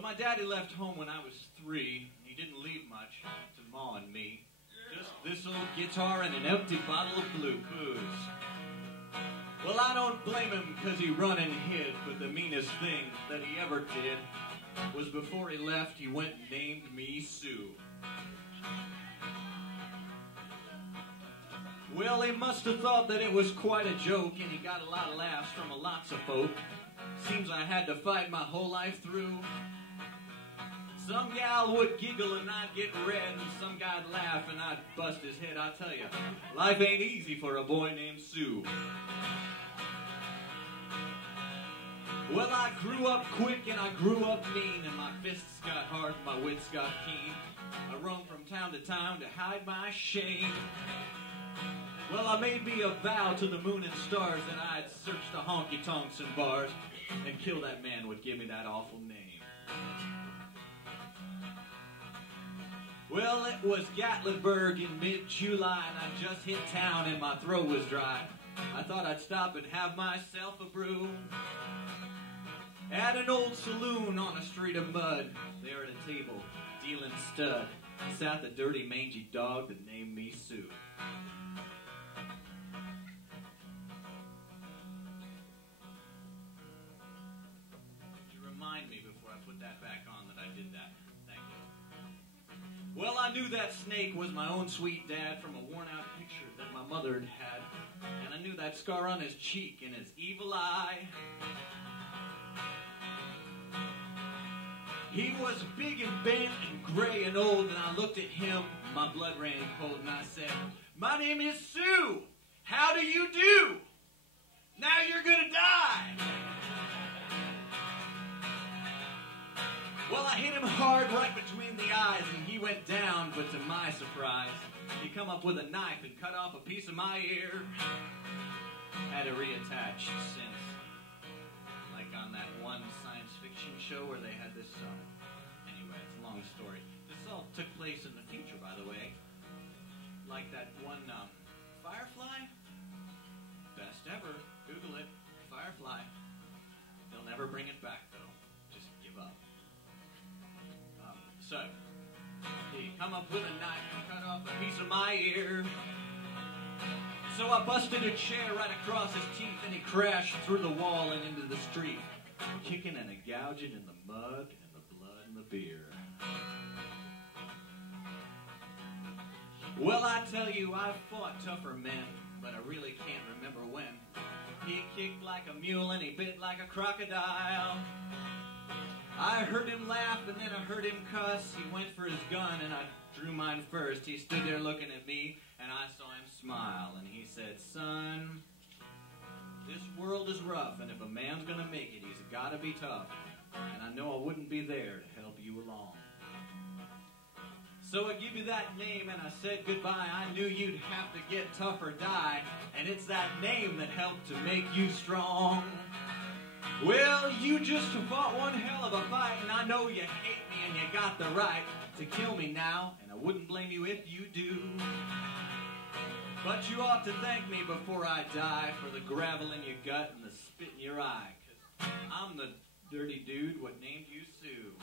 Well, my daddy left home when I was 3. He didn't leave much to Ma and me. Just this old guitar and an empty bottle of blue booze. Well, I don't blame him because he run and hid, but the meanest thing that he ever did was before he left, he went and named me Sue. Well, he must have thought that it was quite a joke, and he got a lot of laughs from lots of folk. Seems I had to fight my whole life through. Some gal would giggle and I'd get red, and some guy'd laugh and I'd bust his head. I tell you, life ain't easy for a boy named Sue. Well, I grew up quick and I grew up mean, and my fists got hard and my wits got keen. I roamed from town to town to hide my shame. Well, I made me a vow to the moon and stars that I'd search the honky-tonks and bars and kill that man would give me that awful name. Well, it was Gatlinburg in mid-July, and I just hit town and my throat was dry. I thought I'd stop and have myself a brew at an old saloon on a street of mud. There at a table, dealing stud, sat the dirty, mangy dog that named me Sue. Remind me before I put that back on that I did that. Thank you. Well, I knew that snake was my own sweet dad from a worn-out picture that my mother had had, and I knew that scar on his cheek and his evil eye. He was big and bent and gray and old, and I looked at him, my blood ran cold, and I said, "My name is Sue. How do you do? Now you're gonna die." Well, I hit him hard right between the eyes, and he went down, but to my surprise, he come up with a knife and cut off a piece of my ear. Had it reattached since, like on that one science fiction show where they had this, anyway, it's a long story. This all took place in the future, by the way. Like that one, Firefly? Best ever. Google it. Firefly. They'll never bring it back, though. Just give up. So, he come up with a knife and cut off a piece of my ear. So I busted a chair right across his teeth, and he crashed through the wall and into the street, kicking and gouging in the mud and the blood and the beer. Well, I tell you, I've fought tougher men, but I really can't remember when. He kicked like a mule and he bit like a crocodile. I heard him laugh and then I heard him cuss. He went for his gun and I drew mine first. He stood there looking at me and I saw him smile, and he said, "Son, this world is rough, and if a man's gonna make it, he's gotta be tough. And I know I wouldn't be there to help you along. So I give you that name and I said goodbye. I knew you'd have to get tough or die, and it's that name that helped to make you strong. Well, you just fought one hell of a fight, and I know you hate me and you got the right to kill me now, and I wouldn't blame you if you do. But you ought to thank me before I die for the gravel in your gut and the spit in your eye, 'cause I'm the dirty dude what named you Sue."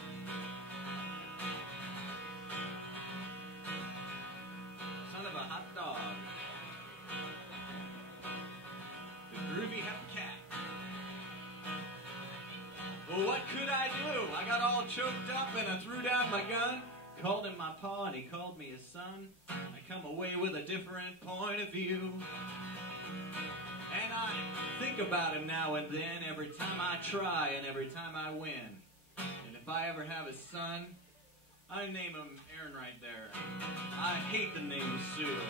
Son of a hot dog. The groovy hep cat. Well, what could I do? I got all choked up and I threw down my gun, called him my pa and he called me his son. I come away with a different point of view, and I think about him now and then, every time I try and every time I win. And if I ever have a son, I name him Aaron right there. I hate the name Sue.